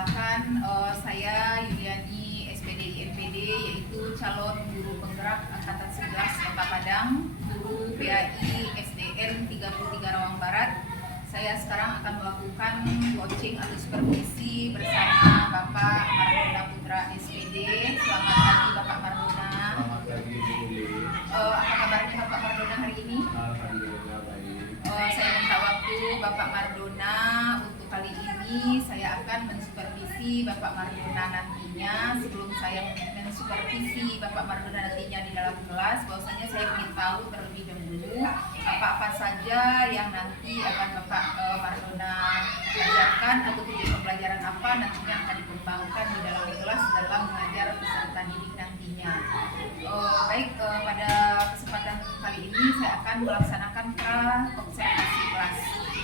perkenalkan, saya Yuliani SPD IMPD, yaitu calon guru penggerak angkatan 11 Kota Padang, guru PAI SDN 33 Rawang Barat. Saya sekarang akan melakukan coaching atau supervisi bersama Bapak Mardona Putra SPD. Selamat pagi Bapak Mardona. Selamat pagi Bu Yuli. Apa kabarnya Bapak Mardona hari ini? Alhamdulillah baik. Saya minta waktu Bapak Mardona untuk kali ini saya akan mensupervisi Bapak Mardona nantinya. Sebelum saya mensupervisi Bapak Mardona nantinya di dalam kelas, bahwasanya saya ingin tahu terlebih dahulu apa-apa saja yang nanti akan Bapak Mardona ajarkan atau tujuan pembelajaran apa nantinya akan dikembangkan di dalam kelas dalam mengajar peserta didik nantinya. Pada kesempatan kali ini saya akan melaksanakan pra-observasi kelas,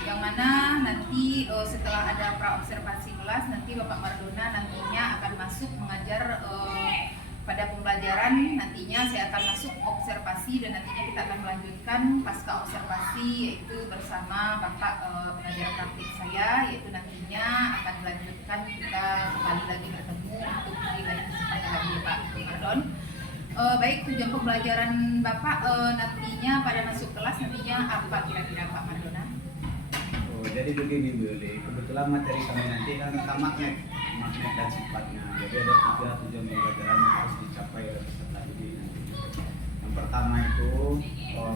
yang mana nanti setelah ada pra-observasi kelas, nanti Bapak Mardona nantinya akan masuk mengajar pada pembelajaran. Nantinya saya akan masuk observasi dan nantinya kita akan melanjutkan pasca observasi, yaitu bersama Bapak pengajar praktik saya, yaitu nantinya akan dilanjutkan kita kembali lagi bertemu untuk di lain kesempatan lagi Pak Mardon. Baik, tujuan pembelajaran Bapak nantinya pada masuk kelas nantinya apa kira-kira Pak Mardona? Jadi begini Bu Yuli, kebetulan materi kami nanti kan tentang magnet dan sifatnya. Jadi ada 3 tujuan pembelajaran yang harus dicapai oleh peserta didik nanti. Yang pertama itu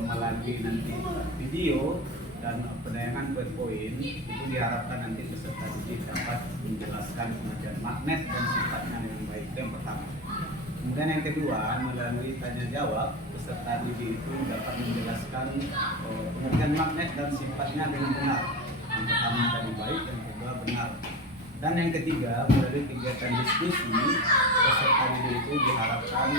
melalui nanti video dan penayangan PowerPoint, itu diharapkan nanti peserta didik dapat menjelaskan pengertian magnet dan sifatnya dengan baik. Itu yang pertama. Kemudian yang kedua, melalui tanya jawab, peserta didik itu dapat menjelaskan pengertian magnet dan sifatnya dengan benar. Yang pertama tadi baik, yang kedua benar. Dan yang ketiga, melalui kegiatan diskusi, peserta didik itu diharapkan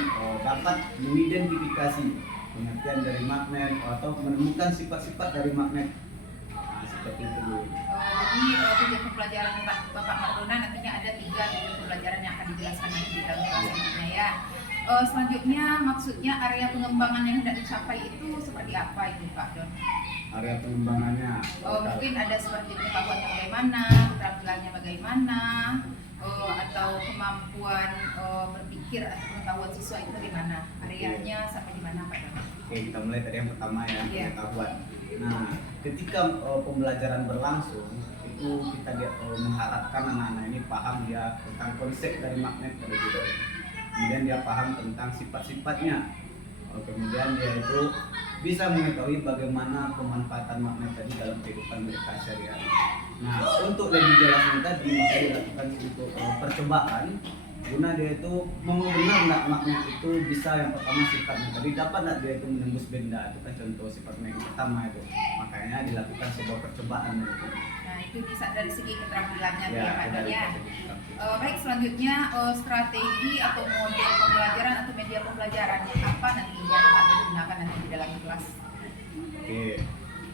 dapat mengidentifikasi pengertian dari magnet atau menemukan sifat-sifat dari magnet. Nah, seperti itu Bu. Jadi tujuan pembelajaran Bapak Mardona nantinya ada 3 tujuan pembelajaran yang akan dijelaskan nanti di dalam kelas nantinya ya. Selanjutnya maksudnya area pengembangan yang hendak dicapai itu seperti apa itu Pak Don? Area pengembangannya Mungkin ada seperti pengetahuannya bagaimana, keterampilannya bagaimana, atau kemampuan berpikir atau pengetahuan siswa itu bagaimana? Areanya sampai di mana Pak Don? Oke, kita mulai dari yang pertama ya, pengetahuan. Nah, ketika pembelajaran berlangsung, itu kita mengharapkan anak-anak ini paham ya tentang konsep dari magnet terlebih dahulu. Kemudian dia paham tentang sifat-sifatnya. Kemudian dia itu bisa mengetahui bagaimana pemanfaatan magnet tadi dalam kehidupan mereka sehari-hari. Nah, untuk lebih jelasnya tadi maka dilakukan untuk percobaan guna dia itu benar nggak magnet itu bisa yang pertama sifatnya tadi dapat nggak dia itu menembus benda, itu kan contoh sifat magnet pertama itu. Makanya dilakukan sebuah percobaan itu. Nah, itu bisa dari segi keterampilannya Ya, Pak Don ya. dari Baik, selanjutnya strategi atau model pembelajaran atau media pembelajaran apa nantinya yang akan digunakan nanti di dalam kelas? Oke,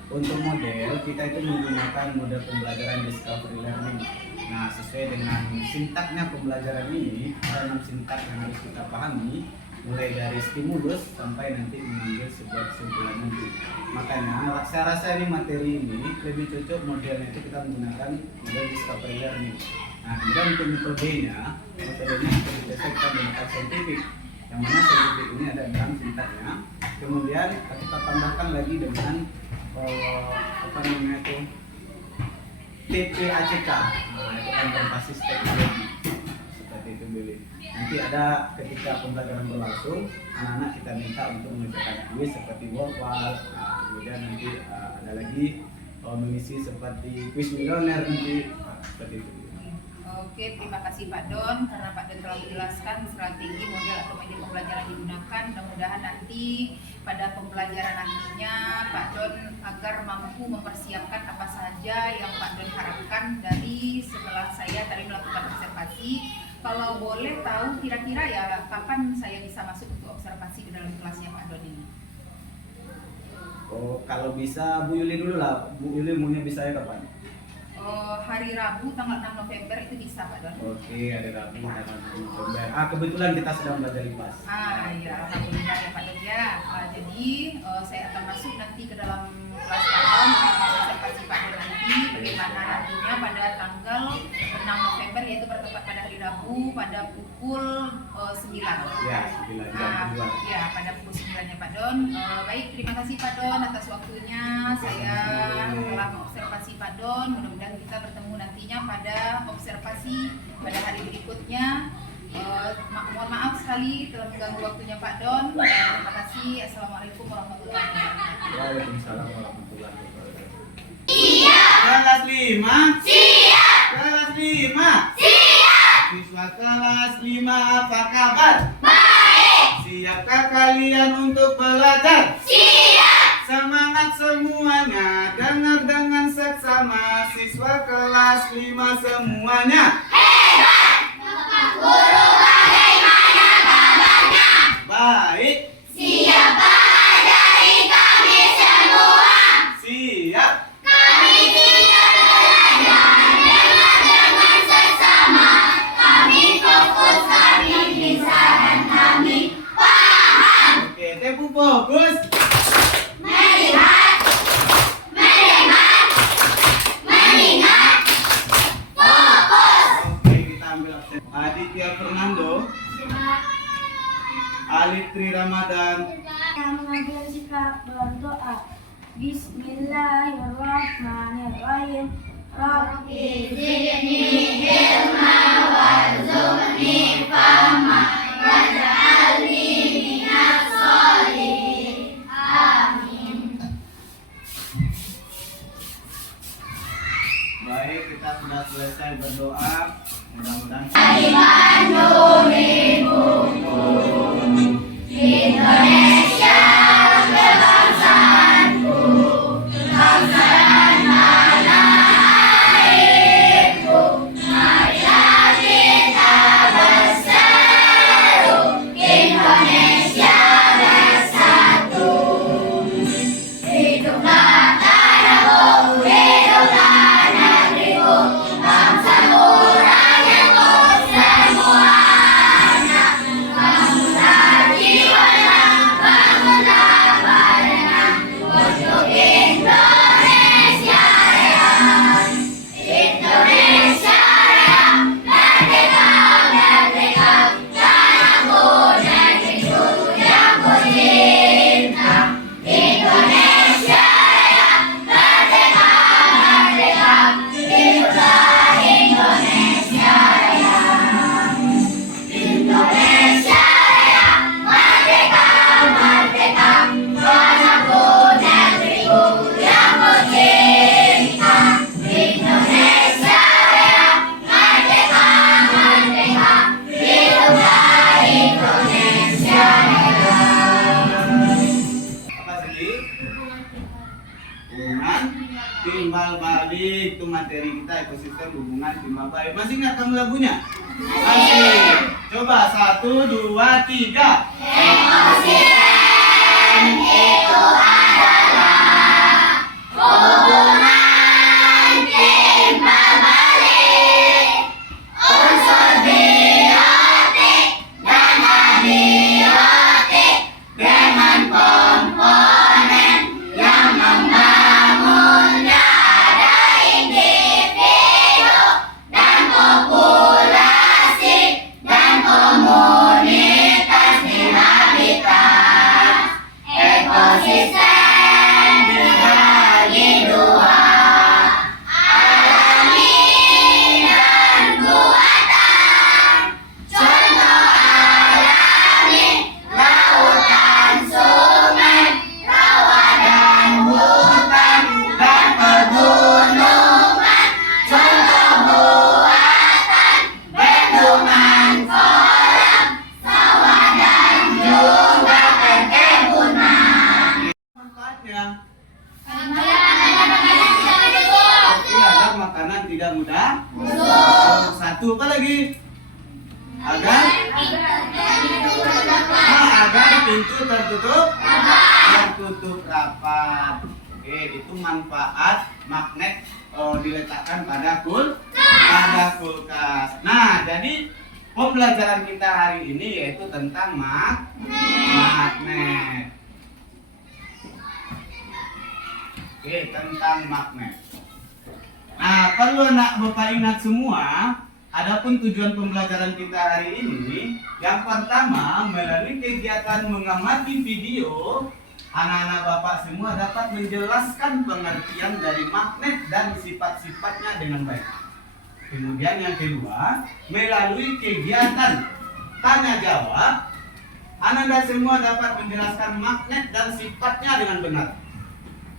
untuk model kita itu menggunakan model pembelajaran discovery learning. Nah, sesuai dengan sintaknya pembelajaran ini, ada 6 sintak yang harus kita pahami, mulai dari stimulus sampai nanti mengambil sebuah kesimpulan nanti. Makanya saya rasa ini materi ini lebih cocok modelnya itu kita menggunakan model discovery learning. Nah, kemudian untuk metodenya kita didesainkan menggunakan saintifik, yang mana saintifik ini ada 6 sintaknya. Kemudian kita tambahkan lagi dengan apa namanya itu TPACK. Nah, itu kan berbasis teknologi seperti itu Billy. Nanti ada ketika pembelajaran berlangsung, anak-anak kita minta untuk mengerjakan kuis seperti workwall. Nah, kemudian nanti ada lagi mengisi seperti kuis milioner nanti. Seperti itu. Oke, terima kasih Pak Don karena Pak Don telah menjelaskan strategi, model atau media pembelajaran digunakan. Mudah-mudahan nanti pada pembelajaran nantinya Pak Don agar mampu mempersiapkan apa saja yang Pak Don harapkan dari setelah saya tadi melakukan observasi. Kalau boleh tahu kira-kira ya kapan saya bisa masuk untuk observasi ke dalam kelasnya Pak Don ini? Kalau bisa Bu Yuli dulu lah. Bu Yuli maunya bisa ya kapan? Hari Rabu tanggal 6 November itu bisa Pak Don. Oke, ada Rabu tanggal 6 November. Kebetulan kita sedang belajar IPAS. Ya, alhamdulillah ya Pak Don ya. Jadi saya akan masuk nanti ke dalam kelas Pak Don untuk observasi Pak Don nanti bagaimana nantinya pada tanggal 6 6 November yaitu bertepat pada hari Rabu pada pukul 9. Ya, 9 jam Nah, ya pada pukul 9 ya Pak Don. Baik, terima kasih Pak Don atas waktunya. Saya telah mengobservasi Pak Don. Mudah-mudahan kita bertemu nantinya pada observasi pada hari berikutnya. Mohon maaf sekali telah mengganggu waktunya Pak Don. Terima kasih. Assalamualaikum warahmatullahi wabarakatuh. Waalaikumsalam warahmatullahi wabarakatuh. Kelas 5. Siap! Kelas 5. Siap! Siswa kelas 5 apa kabar? Baik! Siapkah kalian untuk belajar? Siap! Semangat semuanya, dengar dengan seksama siswa kelas 5 semuanya. Hebat! Bapak Guru bagaimana kabarnya? Baik, Siapa dari kami semua? siap. Kami tidak belajar dengan sesama. Kami fokus, kami bisa dan kami paham. Oke, tempo fokus. Melihat, mendengar, mengingat, fokus. Oke, kita ambil absen. Aditya Fernando, Alif Tri Ramadan. Yang mengambil sikap berdoa. Bismillahirrahmanirrahim. Rabbi zidni ilma warzuqni fahma waj'alni minas sholihin. Amin. Baik, kita sudah selesai berdoa. Mudah-mudahan Indonesia kebangsaanku, bangsa dan tanah airku. Marilah kita berseru, Indonesia bersatu. Hiduplah tanahku, hiduplah negeriku, bangsaku rakyatku semuanya. Bangunlah jiwanya, bangunlah badannya, untuk Indonesia Raya. Indonesia Raya, merdeka, merdeka, tanahku, negeriku yang ku cinta. Indonesia Raya, merdeka, merdeka, hiduplah Indonesia Raya. Indonesia Raya, merdeka, merdeka, tanahku, negeriku yang ku cinta. Indonesia Raya, merdeka, merdeka, hiduplah Indonesia Raya. apa tadi? Hubungan timbal balik itu materi kita ekosistem hubungan timbal balik. Masih ingat kamu lagunya? Masih. Coba 1, 2, 3. Ekosistem itu adalah hubungan timbal balik, unsur biotik dan abiotik dengan komponen yang membangunnya. Ada individu dan populasi dan komunitas di habitat. Ekosistem dibagi dua, alami dan buatan. Contoh alami, lautan, sungai, rawa dan hutan, dan pegunungan. Contoh buatan, bendungan, kolam, sawah, dan juga perkebunan. Manfaatnya. Iya, Agar makanan tidak mudah. Satu apa lagi? Agar agar pintu tertutup rapat. Oke, itu manfaat magnet diletakkan pada kulkas. Nah, jadi pembelajaran kita hari ini yaitu tentang magnet. Oke, tentang magnet. Nah, perlu anak Bapak ingat semua Adapun tujuan pembelajaran kita hari ini, yang pertama melalui kegiatan mengamati video, anak-anak Bapak semua dapat menjelaskan pengertian dari magnet dan sifat-sifatnya dengan baik. Kemudian yang kedua, melalui kegiatan tanya jawab, Anda semua dapat menjelaskan magnet dan sifatnya dengan benar.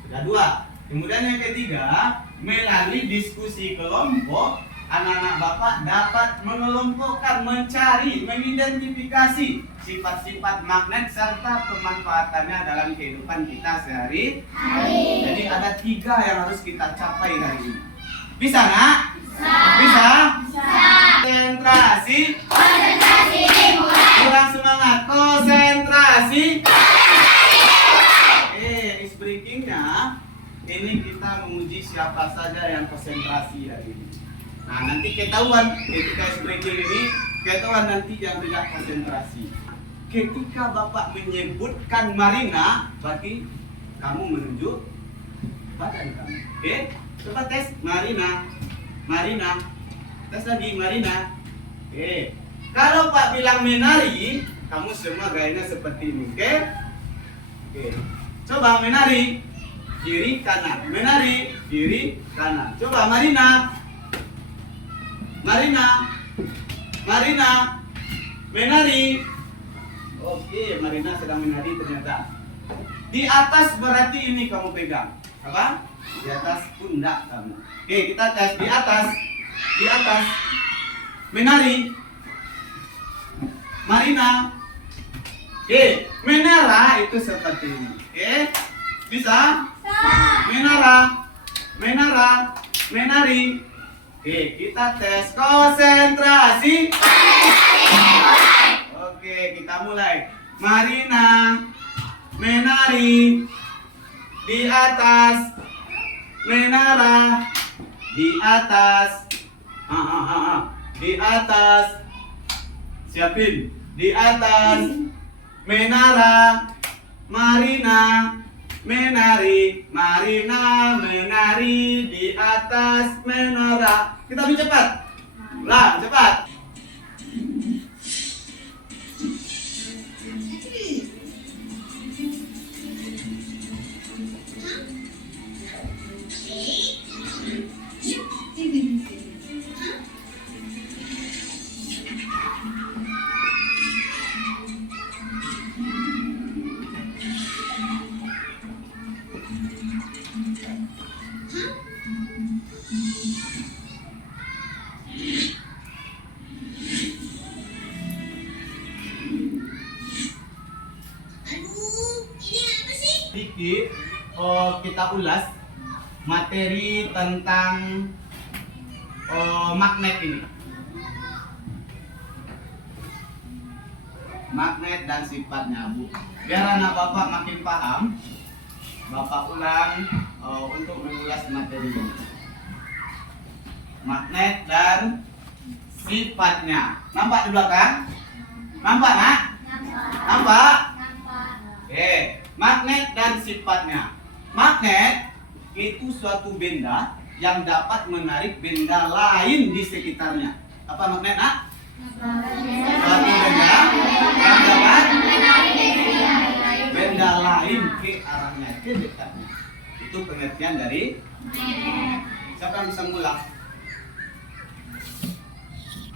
Sudah dua. Kemudian yang ketiga, melalui diskusi kelompok, anak-anak Bapak dapat mengelompokkan, mencari, mengidentifikasi sifat-sifat magnet serta pemanfaatannya dalam kehidupan kita sehari-hari. Jadi ada 3 yang harus kita capai hari ini. Bisa nak? Bisa? Konsentrasi. Kurang semangat. Konsentrasi. Is breakingnya ini kita menguji siapa saja yang konsentrasi hari ini. Nah, nanti ketahuan ketika is breaking ini, ketahuan nanti yang tidak konsentrasi. Ketika Bapak menyebutkan Marina, berarti kamu menunjuk badan kamu. Oke? Coba tes Marina. Marina. Tes lagi Marina. Oke. Kalau Pak bilang menari, kamu semua gayanya seperti ini. Oke? Oke. Coba menari. Kiri kanan. Menari kiri kanan. Coba Marina. Marina. Marina. Menari. Oke, Marina sedang menari ternyata. Di atas berarti ini kamu pegang. Apa? Di atas pundak kamu. Oke, kita tes di atas. Di atas. Menari. Marina. Oke, menara itu seperti ini. Oke? Bisa? Menara. Menara. Menari. Oke, kita tes konsentrasi. Oke, kita mulai. Marina. Menari. Di atas. Menara. Di atas. Di atas. Siapin. Di atas. Menara. Marina. Menari. Marina. Menari. Di atas menara. Kita lebih cepat. Lah, cepat. Sedikit kita ulas materi tentang magnet ini. Magnet dan sifatnya, Bu. Biar anak Bapak makin paham, Bapak ulang untuk mengulas materi ini. Magnet dan sifatnya. Nampak di belakang? Nampak, Nak? Nampak? Oke. Magnet dan sifatnya. Magnet itu suatu benda yang dapat menarik benda lain di sekitarnya. Apa magnet, Nak? Suatu benda yang dapat benda lain ke arahnya, ke dekatnya. Itu pengertian dari siapa yang bisa ngulang?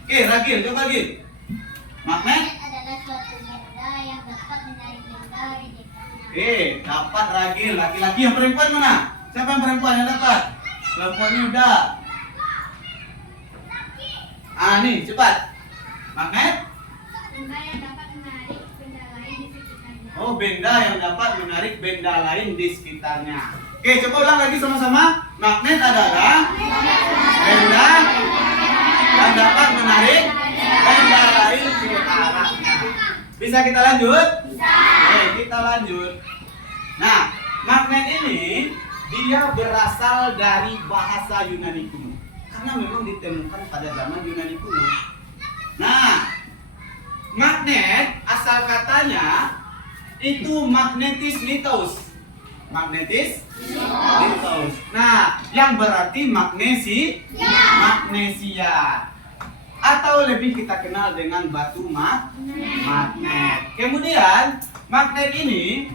Oke, Ragil, coba Gil. Magnet adalah suatu benda yang dapat menarik benda di dekatnya. Dapat Ragil. Laki-laki. Yang perempuan mana? Siapa yang perempuan yang dapat? Perempuannya udah. Nih, cepat. Magnet? Benda yang dapat menarik benda lain di sekitarnya. Oh, benda yang dapat menarik benda lain di sekitarnya. Oke, coba ulang lagi sama-sama. Magnet adalah benda yang dapat menarik benda lain ke arahnya. Bisa kita lanjut? Oke, kita lanjut. Nah, magnet ini dia berasal dari bahasa Yunani kuno. Karena memang ditemukan pada zaman Yunani kuno. Nah, magnet asal katanya itu magnetis litos. Magnetis litos. Nah, yang berarti magnesia. atau lebih kita kenal dengan batu magnet. Kemudian magnet ini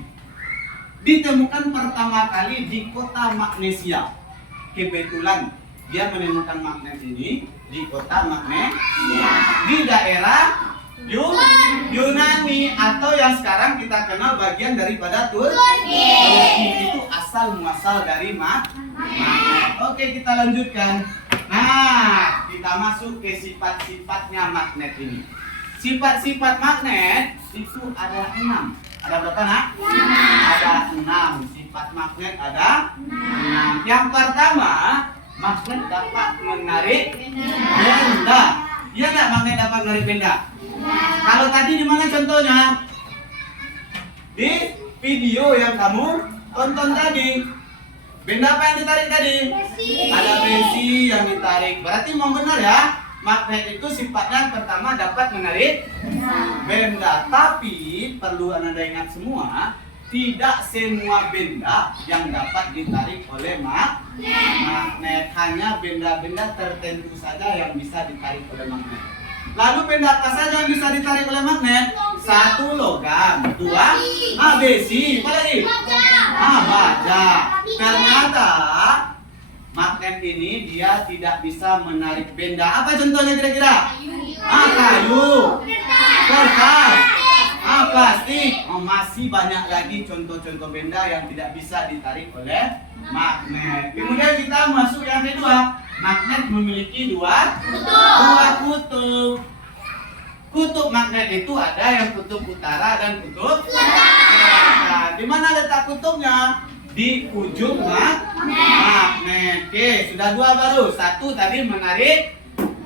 ditemukan pertama kali di kota Magnesia. Kebetulan dia menemukan magnet ini di kota Magnesia di daerah Yunani, atau yang sekarang kita kenal bagian daripada Turki. Itu asal muasal dari magnet. Oke, kita lanjutkan. Nah, kita masuk ke sifat-sifatnya magnet ini. Sifat-sifat magnet itu ada 6. Ada berapa, Nak? Ada 6. Sifat magnet ada 6. Yang pertama, magnet dapat menarik benda. Iya nggak magnet dapat menarik benda? Kalau tadi di mana contohnya? Di video yang kamu tonton tadi. Benda apa yang ditarik tadi? Ada besi yang ditarik. Berarti mau benar ya? Magnet itu sifatnya pertama dapat menarik benda. Tapi perlu Anda ingat semua, tidak semua benda yang dapat ditarik oleh magnet. Hanya benda-benda tertentu saja yang bisa ditarik oleh magnet. Lalu benda apa saja yang bisa ditarik oleh magnet? 1, logam. 2, besi. Apa lagi? Baja. Ternyata magnet ini dia tidak bisa menarik benda. Apa contohnya kira-kira? Kayu, kertas, plastik. Masih banyak lagi contoh-contoh benda yang tidak bisa ditarik oleh magnet. Kemudian kita masuk yang kedua. Magnet memiliki dua kutub. Kutub magnet itu ada yang kutub utara dan kutub selatan. Di mana letak kutubnya? Di ujung magnet. Oke, sudah 2 baru. 1 tadi menarik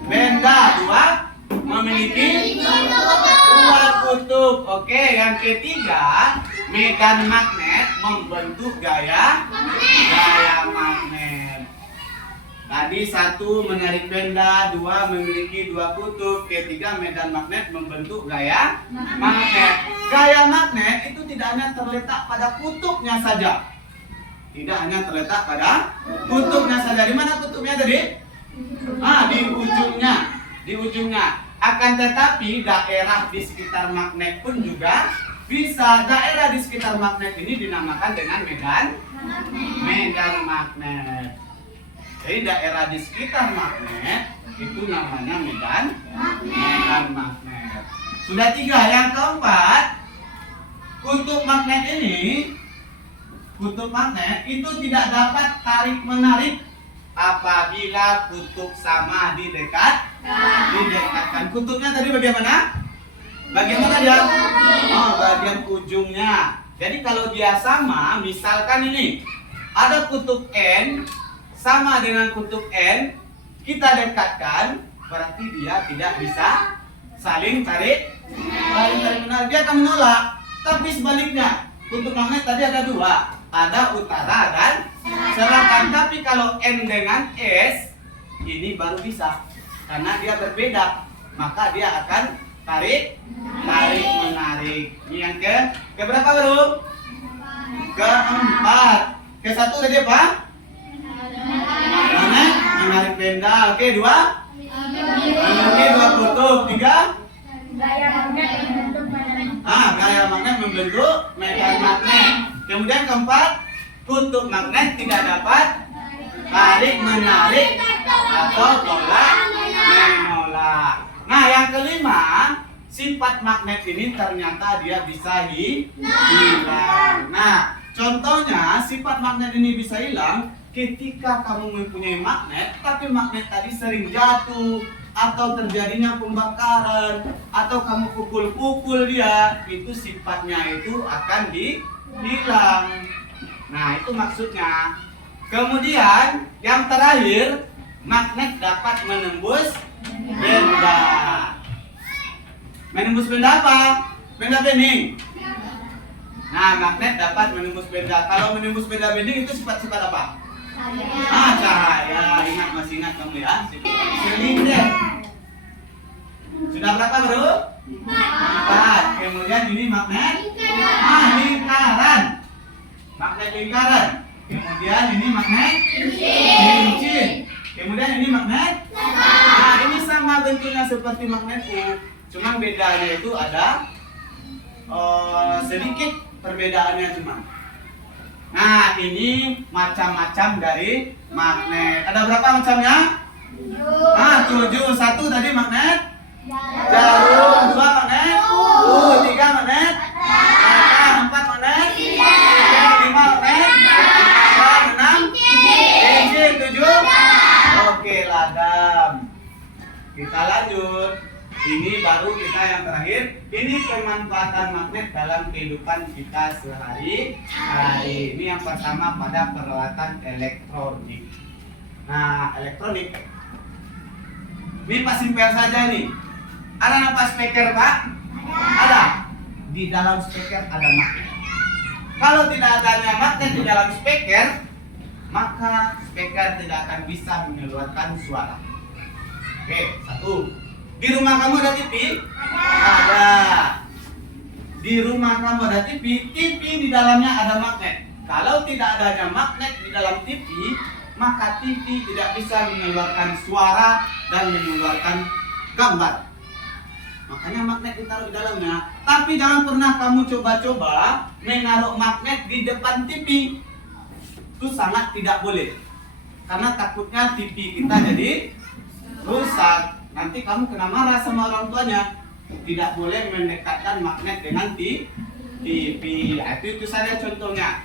benda, 2 memiliki 2 kutub. Oke, yang ketiga, medan magnet membentuk gaya magnet. Tadi 1 menarik benda, 2 memiliki 2 kutub, ketiga medan magnet membentuk gaya magnet. Gaya magnet itu tidak hanya terletak pada kutubnya saja. Tidak hanya terletak pada kutubnya saja. Di mana kutubnya tadi? Di ujungnya. Di ujungnya. Akan tetapi daerah di sekitar magnet pun juga bisa. Daerah di sekitar magnet ini dinamakan dengan medan magnet. Jadi daerah di sekitar magnet itu namanya medan magnet. Sudah 3. Yang keempat, kutub magnet ini, kutub magnet itu tidak dapat tarik menarik apabila kutub sama didekatkan. Kutubnya tadi bagaimana? Bagaimana dia? Bagian ujungnya. Jadi kalau dia sama, misalkan ini ada kutub N sama dengan kutub N, kita dekatkan, berarti dia tidak bisa saling tarik menarik. Dia akan menolak. Tapi sebaliknya, kutub magnet tadi ada 2, ada utara dan selatan. Tapi kalau N dengan S, ini baru bisa, karena dia berbeda, maka dia akan tarik menarik. Ini yang keberapa baru? Keempat. Ke-1 tadi apa? Menarik benda. Oke, 2 memiliki 2 kutub. 3 Gaya magnet membentuk medan. Gaya magnet membentuk medan magnet. Kemudian keempat, kutub magnet tidak dapat tarik menarik atau tolak menolak. Nah, yang kelima, sifat magnet ini ternyata dia bisa hilang. Nah, contohnya sifat magnet ini bisa hilang ketika kamu mempunyai magnet, tapi magnet tadi sering jatuh, atau terjadinya pembakaran, atau kamu pukul-pukul dia, itu sifatnya itu akan hilang. Nah, itu maksudnya. Kemudian yang terakhir, magnet dapat menembus benda. Menembus benda apa? Benda bending. Nah, magnet dapat menembus benda. Kalau menembus benda bending itu sifat-sifat apa? Cahaya. Masih ingat kamu ya? Silinder. Sudah berapa baru? 4. Kemudian ini magnet lingkaran. Magnet lingkaran. Kemudian ini magnet cincin. Kemudian ini magnet. Ini sama bentuknya seperti magnet U, cuma bedanya itu ada sedikit perbedaannya cuma. Nah, ini macam-macam dari magnet. Ada berapa macamnya? 7. 1 tadi magnet jarum, 2 magnet U, 3 magnet mata, 4 magnet 5 magnet 6 cincin, 7 oke, lagam. Kita lanjut. Ini baru kita yang terakhir. Ini pemanfaatan magnet dalam kehidupan kita sehari-hari. Ini yang pertama pada peralatan elektronik. Nah, elektronik ini pas simpel saja nih. Ada apa speaker, Pak? Ada. Di dalam speaker ada magnet. Kalau tidak adanya magnet di dalam speaker, maka speaker tidak akan bisa mengeluarkan suara. Oke, 1. Di rumah kamu ada TV? Ada. Di rumah kamu ada TV, TV di dalamnya ada magnet. Kalau tidak adanya magnet di dalam TV, maka TV tidak bisa mengeluarkan suara dan mengeluarkan gambar. Makanya magnet ditaruh di dalamnya. Tapi jangan pernah kamu coba-coba menaruh magnet di depan TV. Itu sangat tidak boleh. Karena takutnya TV kita jadi rusak. Nanti kamu kena marah sama orang tuanya. Tidak boleh mendekatkan magnet dengan TV. Itu saja contohnya.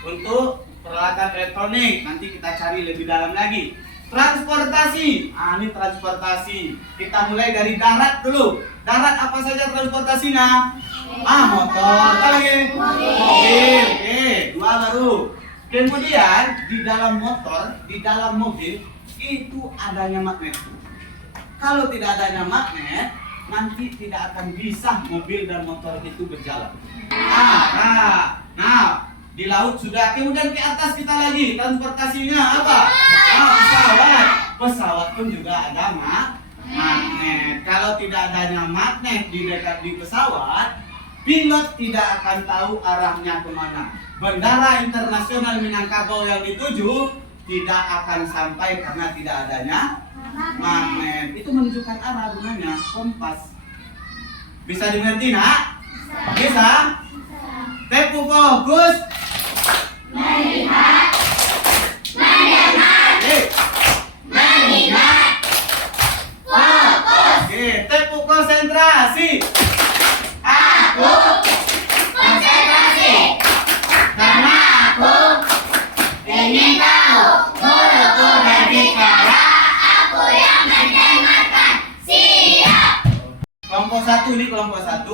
Untuk peralatan elektronik, nanti kita cari lebih dalam lagi. Transportasi. Ini transportasi. Kita mulai dari darat dulu. Darat apa saja transportasinya? Motor. Apa lagi? Mobil. Oke, 2 baru. Kemudian di dalam motor, di dalam mobil itu adanya magnet. Kalau tidak adanya magnet, nanti tidak akan bisa mobil dan motor itu berjalan. Nah, di laut sudah. Kemudian ke atas kita lagi, transportasinya apa? Pesawat. Pesawat pun juga ada magnet. Kalau tidak adanya magnet di dekat di pesawat, pilot tidak akan tahu arahnya kemana. Bandara internasional Minangkabau yang dituju tidak akan sampai karena tidak adanya magnet. Itu menunjukkan arah gunanya kompas. Bisa dimengerti, Nak? Bisa? Tepu fokus. Melihat, mendengar, melihat, fokus. Oke, tepu konsentrasi. Aku konsentrasi karena aku ingin tahu guruku berbicara, aku yang mendengarkan. Siap. Kelompok 1 ini kelompok 1.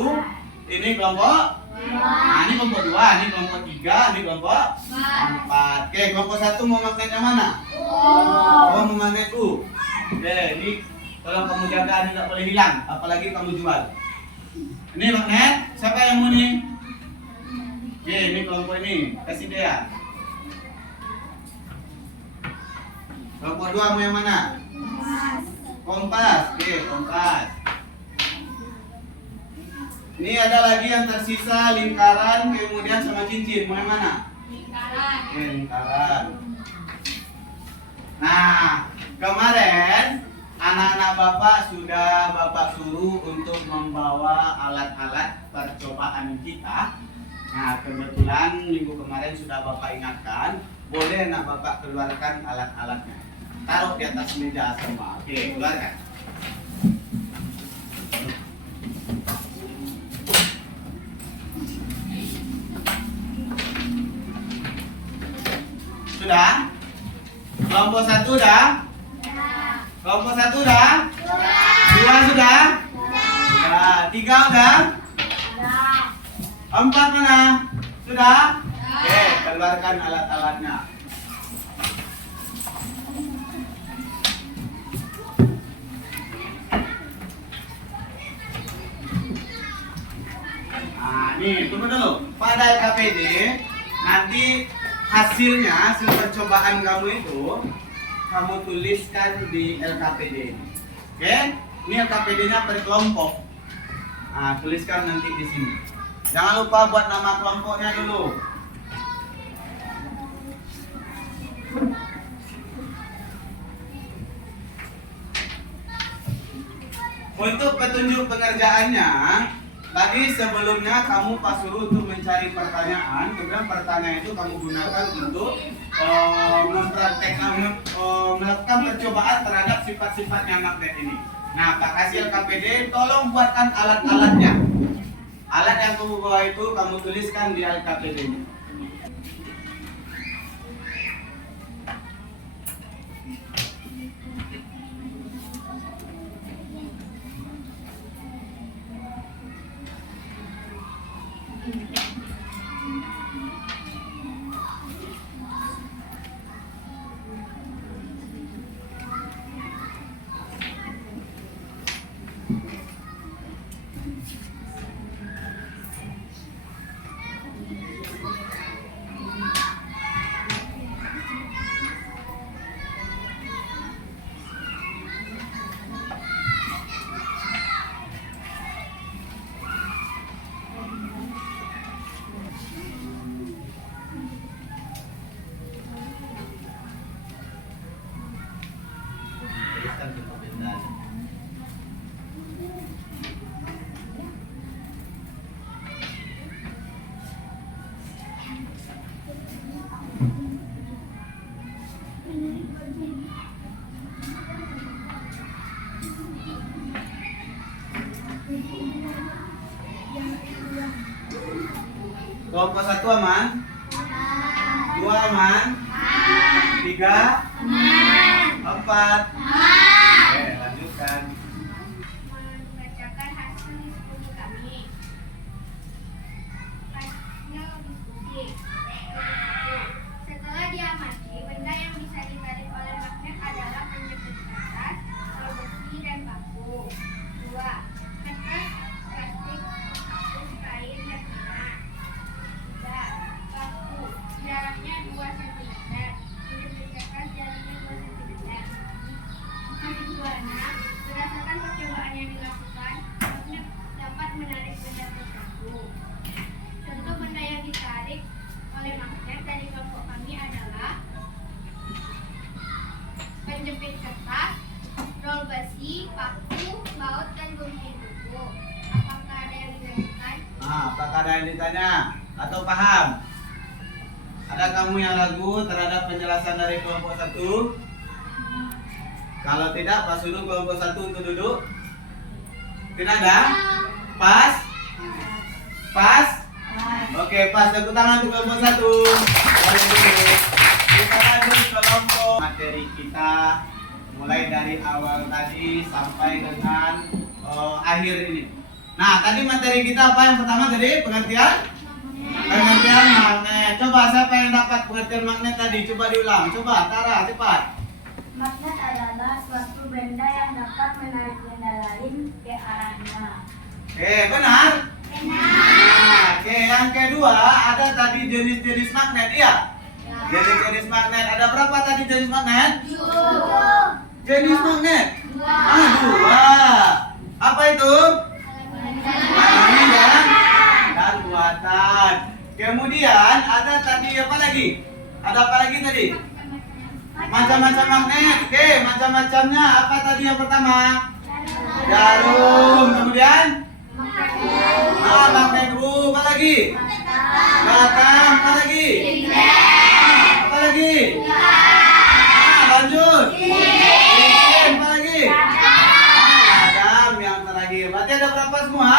Ini kelompok. Nah, ini kelompok 2, ini kelompok 3, ini kelompok 4. Oke, kelompok 1 mau magnetnya mana? Oh, mau magnet U. Oke, ini tolong kamu jaga, ini tidak boleh hilang, apalagi kamu jual. Ini magnet, siapa yang mau nih? Oke, ini kelompok ini, kasih dia. Kelompok 2 mau yang mana? Kompas. Oke, kompas. Ini ada lagi yang tersisa lingkaran, kemudian sama cincin. Mau yang mana? Lingkaran. Oke, lingkaran. Nah, kemarin anak-anak Bapak sudah Bapak suruh untuk membawa alat-alat percobaan kita. Nah, kebetulan minggu kemarin sudah Bapak ingatkan, boleh anak Bapak keluarkan alat-alatnya. Taruh di atas meja semua. Oke, keluarkan. Sudah? Kelompok 1 sudah? Kelompok 1 sudah? 2 sudah? Sudah. 3 sudah? 4 mana? Sudah? Oke, keluarkan alat-alatnya. Nah, nih, tunggu dulu. Pada LKPD, nanti hasilnya, hasil percobaan kamu itu kamu tuliskan di LKPD. Oke? Ini LKPD-nya per kelompok. Nah, tuliskan nanti di sini. Jangan lupa buat nama kelompoknya dulu. Untuk petunjuk pengerjaannya, tadi sebelumnya kamu Pak suruh untuk mencari pertanyaan. Kemudian pertanyaan itu kamu gunakan untuk melakukan percobaan terhadap sifat-sifatnya magnet ini. Nah, Pak kasih LKPD, tolong buatkan alat-alatnya. Alat yang kamu bawa itu kamu tuliskan di LKPD-nya. Tuliskan contoh benda. Kelompok 1 aman? 2 aman? 3? 4? Oke, lanjutkan. Membacakan hasil diskusi kami. Hasil diskusi. Setelah diamati, benda yang bisa ditarik oleh magnet adalah penjepit kertas, tol besi, dan paku. 2. Kertas, plastik, hapus, kain, dan benang. 3. Paku, jaraknya 2 cm. Penjepit kertas, jaraknya 2 cm. Hasil 26. Berdasarkan percobaan yang dilakukan, magnet dapat menarik benda tertentu. Contoh benda yang ditarik oleh magnet dari kelompok kami adalah penjepit kertas, rol besi, paku, baut, dan gunting buku. Apakah ada yang ditanyakan? Apakah ada yang ditanya atau paham? Ada kamu yang ragu terhadap penjelasan dari kelompok 1? Kalau tidak, Pak suruh kelompok 1 untuk duduk. Tidak ada? Pas? Pas? Oke, pas. Tepuk tangan untuk kelompok 1. Mari duduk. Kita lanjut kelompok materi kita mulai dari awal tadi sampai dengan akhir ini. Nah, tadi materi kita apa yang pertama tadi? Pengertian? Pengertian magnet. Coba siapa yang dapat pengertian magnet tadi? Coba diulang. Coba, Tara, cepat. Magnet adalah suatu benda yang dapat menarik benda lain ke arahnya. Oke, benar? Benar. Oke, yang kedua ada tadi jenis-jenis magnet, iya? Jenis-jenis magnet. Ada berapa tadi jenis magnet? Jenis magnet? Dua. Apa itu? Alami dan buatan. Kemudian ada tadi apa lagi? Ada apa lagi tadi? Macam-macam magnet. Oke, macam-macamnya apa tadi yang pertama? Jarum. Kemudian? Magnet apa lagi? Batang. Apa lagi? Apa lagi? Lanjut. Apa lagi? Adam yang terakhir. Berarti ada berapa semua?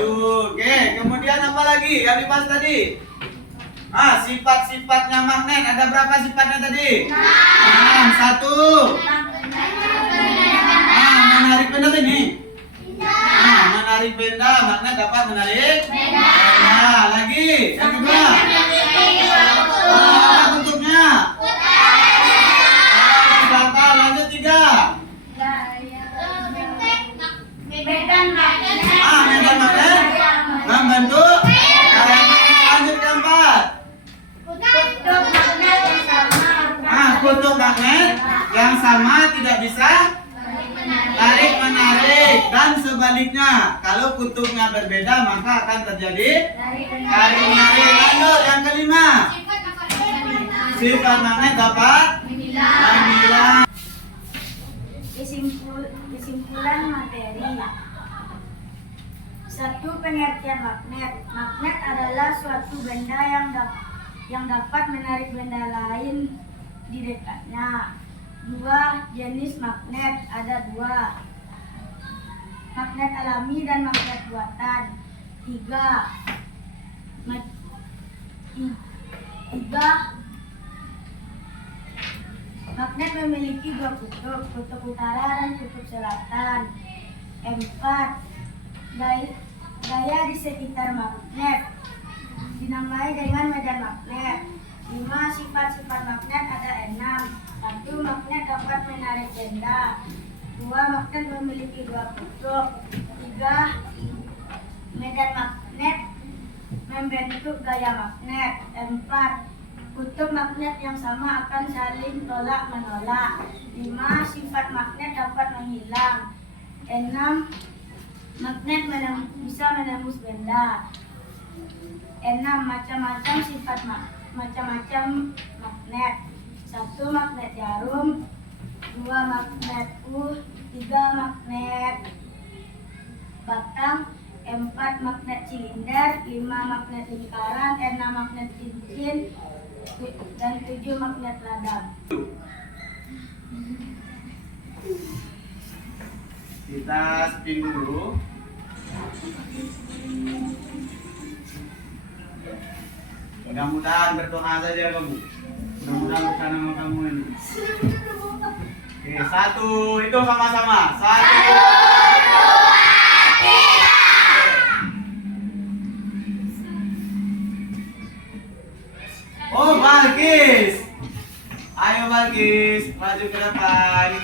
7. Oke, kemudian apa lagi yang dibahas tadi? Sifat-sifatnya magnet. Ada berapa sifatnya tadi? 6. 1. Menarik benda ini. Menarik benda. Magnet dapat menarik benda. Lagi. Yang kedua. Apa bentuknya? Datar. Lanjut 3. Medan magnet. Medan magnet membentuk karet magnet. Lanjut ke 4. Kutub magnet yang sama. Kutub magnet yang sama tidak bisa tarik menarik dan sebaliknya. Kalau kutubnya berbeda maka akan terjadi tarik menarik. Lanjut yang kelima. Sifat magnet dapat menghilang. Isi Kesimpulan materi. 1. Pengertian magnet. Magnet adalah suatu benda yang dapat menarik benda lain di dekatnya. 2. Jenis magnet ada 2. Magnet alami dan magnet buatan. 3. Magnet memiliki 2 kutub, kutub utara dan kutub selatan. 4. Gaya di sekitar magnet dinamai dengan medan magnet. 5. Sifat-sifat magnet ada 6. 1. Magnet dapat menarik benda. 2. Magnet memiliki 2 kutub. 3. Medan magnet membentuk gaya magnet. 4. Kutub magnet yang sama akan saling tolak-menolak. 5. Sifat magnet dapat menghilang. 6. Magnet bisa menembus benda. 6. Macam-macam sifat macam-macam magnet. 1. Magnet jarum. 2. Magnet 3. Magnet batang. 4. Magnet silinder. 5. Magnet lingkaran. 6. Magnet cincin. Dan 7. Magnet ladang. Kita spin dulu. Mudah-mudahan berdoa saja kamu. Mudah-mudahan bukan nama kamu ini. Oke, 1, itu sama-sama. 1, 2, 3. Oh, Balkis. Ayo Balkis, maju ke depan.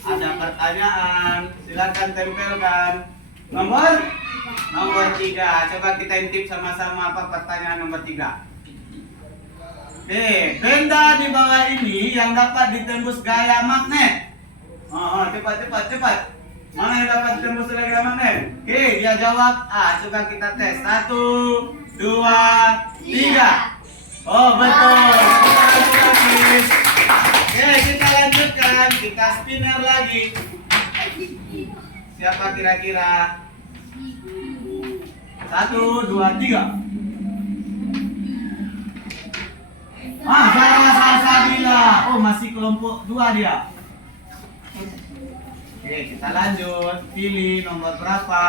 Ada pertanyaan, silakan tempelkan. Nomor 3. Coba kita intip sama-sama apa pertanyaan nomor 3. Oke, benda di bawah ini yang dapat ditembus gaya magnet. Cepat. Mana yang dapat ditembus gaya magnet? Oke, dia jawab A. Coba kita tes. 1, 2, 3. Oh, betul. Oke, kita lanjutkan. Kita spinner lagi. Siapa kira-kira? 1, 2, 3. Salah bila. Oh, masih kelompok 2 dia. Oke, kita lanjut. Pilih nomor berapa?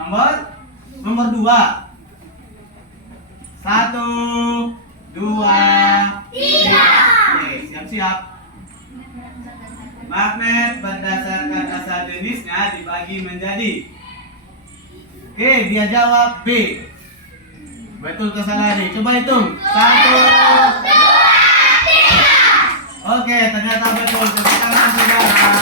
Nomor 2. 1, 2, 3. Oke, siap-siap. Magnet berdasarkan asal jenisnya dibagi menjadi. Oke, dia jawab B. Betul ke salah nih? Coba hitung. 1, 2, 3. Oke, ternyata betul. Tepuk tangan saudara.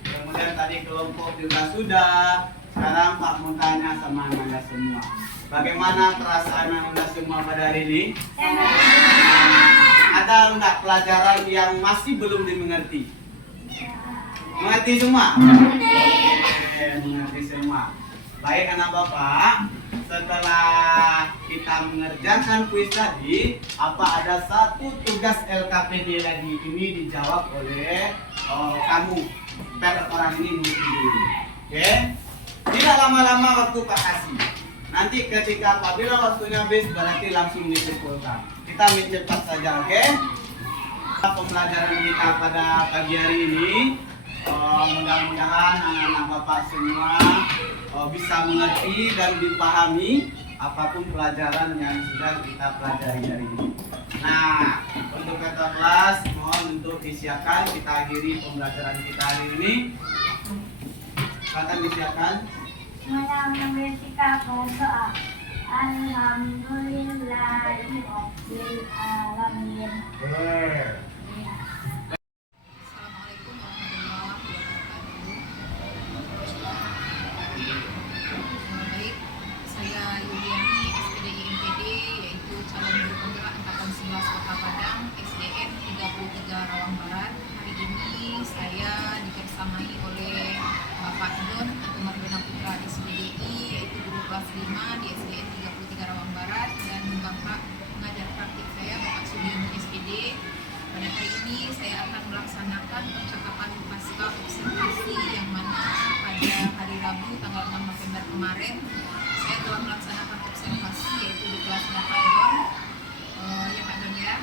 Kemudian tadi kelompok juga sudah. Sekarang Pak mau tanya sama Anda semua. Bagaimana perasaan Anda semua pada hari ini? Ada enggak pelajaran yang masih belum dimengerti? Mengerti semua? Oke, mengerti semua. Baik anak bapak, setelah kita mengerjakan kuis tadi, apa ada satu tugas LKPD lagi ini dijawab oleh kamu per orang ini dulu. Oke? Tidak lama-lama waktu Pak kasih. Nanti ketika apabila waktunya habis berarti langsung disimpulkan. Kita mencepat saja, oke? Pembelajaran kita pada pagi hari ini mudah-mudahan anak-anak bapak semua bisa mengerti dan dipahami apapun pelajaran yang sudah kita pelajari hari ini. Nah, untuk kakak kelas mohon untuk disiapkan, kita akhiri pembelajaran kita hari ini. Akan disiapkan. Semuanya membersihkan berdoa. Alhamdulillahirabbil alamin. Assalamualaikum warahmatullahi wabarakatuh. Baik, saya Yuliani, SPDI MPD, yaitu calon guru penggerak angkatan 11 Kota Padang, SDN 33 Rawang Barat. Hari ini saya dibersamai oleh Bapak Don atau Mardona Putra SPDI, yaitu guru kelas 5 di SDN 33 Rawang Barat, dan Bapak pengajar praktik saya Bapak Sudirman SPD. Jadi saya akan melaksanakan percakapan pasca observasi yang mana pada hari Rabu tanggal 6 November kemarin saya telah melaksanakan observasi yaitu di kelasnya Pak Don, ya Pak Don ya.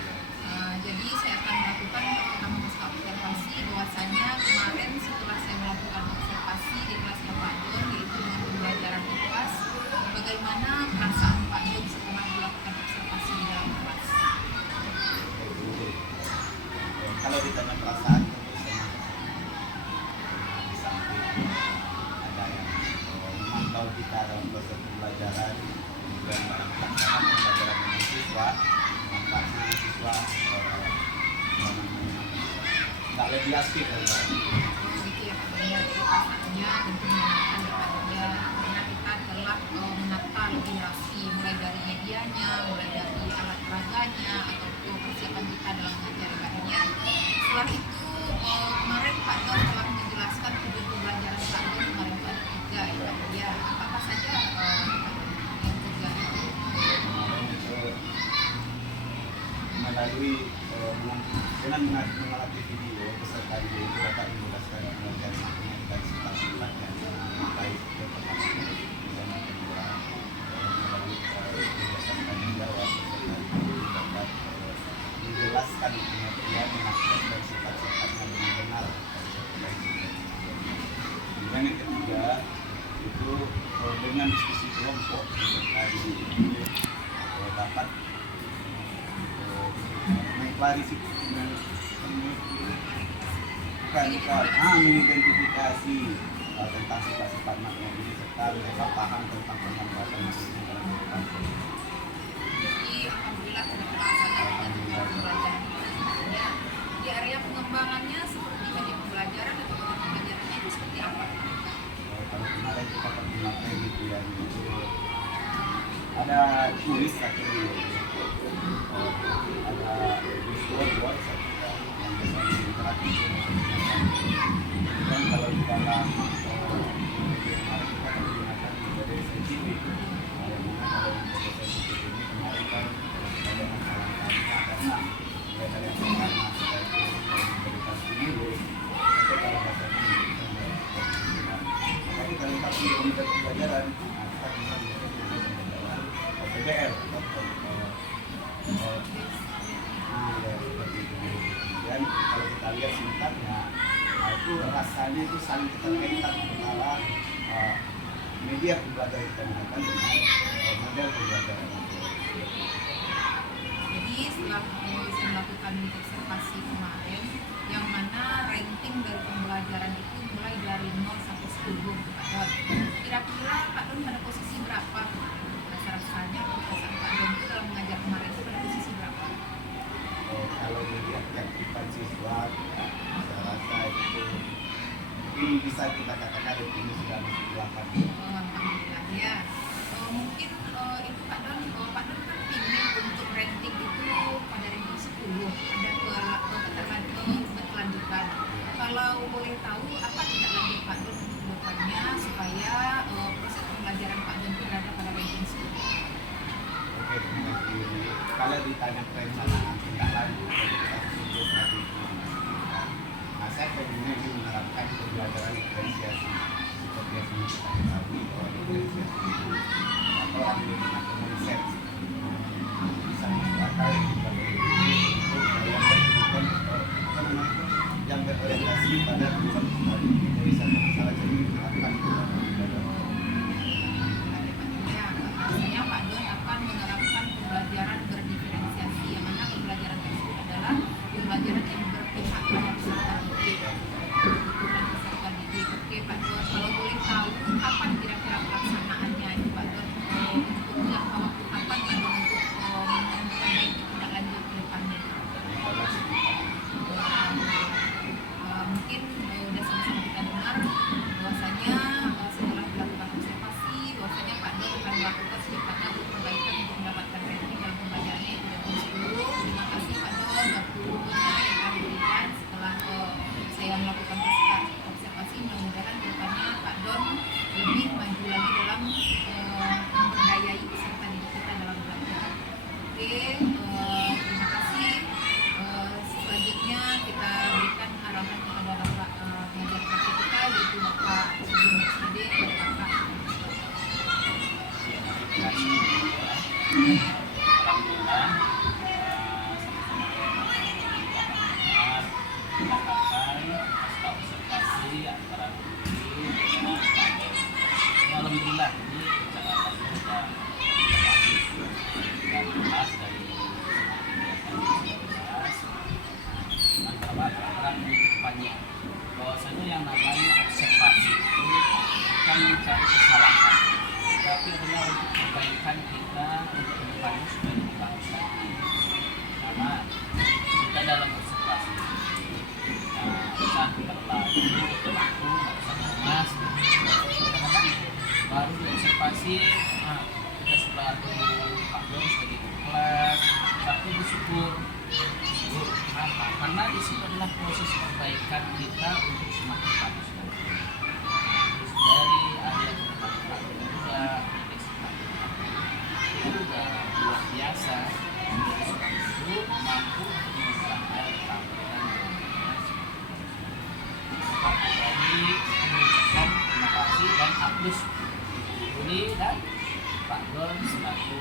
Jadi saya akan melakukan percakapan pasca observasi bahwasanya kemarin setelah saya melakukan observasi di kelasnya Pak Don yaitu dengan pembelajaran di kelas, bagaimana perasaan Pak Don setelah melakukan observasi di dalam kelas. Kalau ditanya perasaan tentu senang. Di samping ada yang memantau kita dalam proses pembelajaran, kemudian melaksanakan pembelajaran dengan siswa, manfaatnya siswa nggak lebih asik kan? Gitu ya Pak Don ya. Jadi perasaannya tentunya akan ya karena kita telah menata lebih rapi mulai dari medianya, mulai dari alat peraganya ataupun persiapan kita dalam mengajar ibaratnya. Setelah itu kemarin Pak Don telah menjelaskan tujuan pembelajaran Pak Don kemarin itu ada 3 ya. Apa saja yang 3? Melalui dengan mengalami video beserta video itu dapat menjelaskan pengertian makna dan sifat-sifat yang baik yang pertama dan yang kedua melalui kegiatan tanya jawab beserta video dapat menjelaskan pengertian makna dan sifat-sifatnya dengan benar. Kemudian yang ketiga itu dengan diskusi kelompok beserta video itu dapat mengidentifikasi tentang sifat-sifat makna ini serta mereka paham tentang pemanfaatan makna dalam kehidupan. Jadi alhamdulillah sudah terlaksana dengan tujuan pembelajaran ya. Di area pengembangannya seperti media pembelajaran atau metode pembelajarannya itu seperti apa? Kalau kemarin kita memakai gitu yang itu ada tulis satu ada visual buat satu yang biasanya interaktif dan kalau di dalam kita akan menggunakan metode saintifik yang mana kalau metode saintifik ini kemarin kan ada masalah karena mereka yang pertama sebagai memberikan stimulus sampai kalau bahasanya memberikan maka kita lengkapi dengan pembelajaran kita bisa menggunakan PBL kemudian kalau kita lihat singkatnya itu rasanya itu saling keterkaitan antara media pembelajaran kita gunakan dengan model pembelajaran. Jadi setelah saya melakukan observasi kemarin yang mana ranking dari pembelajaran itu mulai dari 0 sampai 10 Pak Don. Kira-kira Pak Don pada posisi berapa? Rasa-rasanya perasaan Pak Don itu dalam mengajar kemarin itu pada posisi berapa? Kalau melihat keaktifan siswa, saya rasa itu mungkin bisa kita katakan ini sudah masuk 8. Alhamdulillah ya. Mungkin itu Pak Don kan ingin untuk ranking itu pada ranking 10 ada keberlanjutan. Kalau boleh tahu apa tidak lanjut Pak Don untuk kedepannya supaya proses pembelajaran Pak Don itu berada pada ranking 10? Oke, terima kasih. Kalau ditanya perencanaan tindak lanjut dari kita tersebut tadi, nah saya pengennya ini menerapkan pembelajaran diferensiasi seperti yang kita ketahui bahwa diferensiasi itu atau menggunakan konsep bisa masuk akal kita yang berorientasi pada tujuan tulisan masalah jadi diterapkan Artinya Pak Don akan menerapkan pembelajaran berdiferensiasi yang mana pembelajaran tersebut adalah pembelajaran yang berpihak pada peserta didik. Oke Pak Don, kalau boleh tahu kapan kira-kira pelaksanaannya itu Pak Don untuk jangka waktu kapan Pak Don untuk memperbaiki tindak lanjut ke depannya? Mungkin sudah sama-sama kita dengar bahwasanya melakukan pasca observasi antara guru dengan Pak Bos. Alhamdulillah ini percakapan sudah bagus dan jelas dari kegiatan yang sudah dibahas antara perang ini ke depannya, bahwasanya yang namanya observasi itu bukan mencari kesalahan, tapi adalah untuk kebaikan kita untuk kedepannya supaya lebih bagus lagi. Karena kita dalam observasi usah terlalu berlaku, nggak usah cemas. Kadang-kadang baru diobservasi, kita selalu Pak Bos sebagai kelas, tapi bersyukur. Kenapa? Karena di situ adalah proses perbaikan kita untuk semakin bagus lagi. Terus dari area Pak Bos juga itu udah luar biasa. Menjadi seorang guru mampu untuk mengembangkan tampilan dari mengucapkan terima kasih dan hapus Uli dan Pak Bos selaku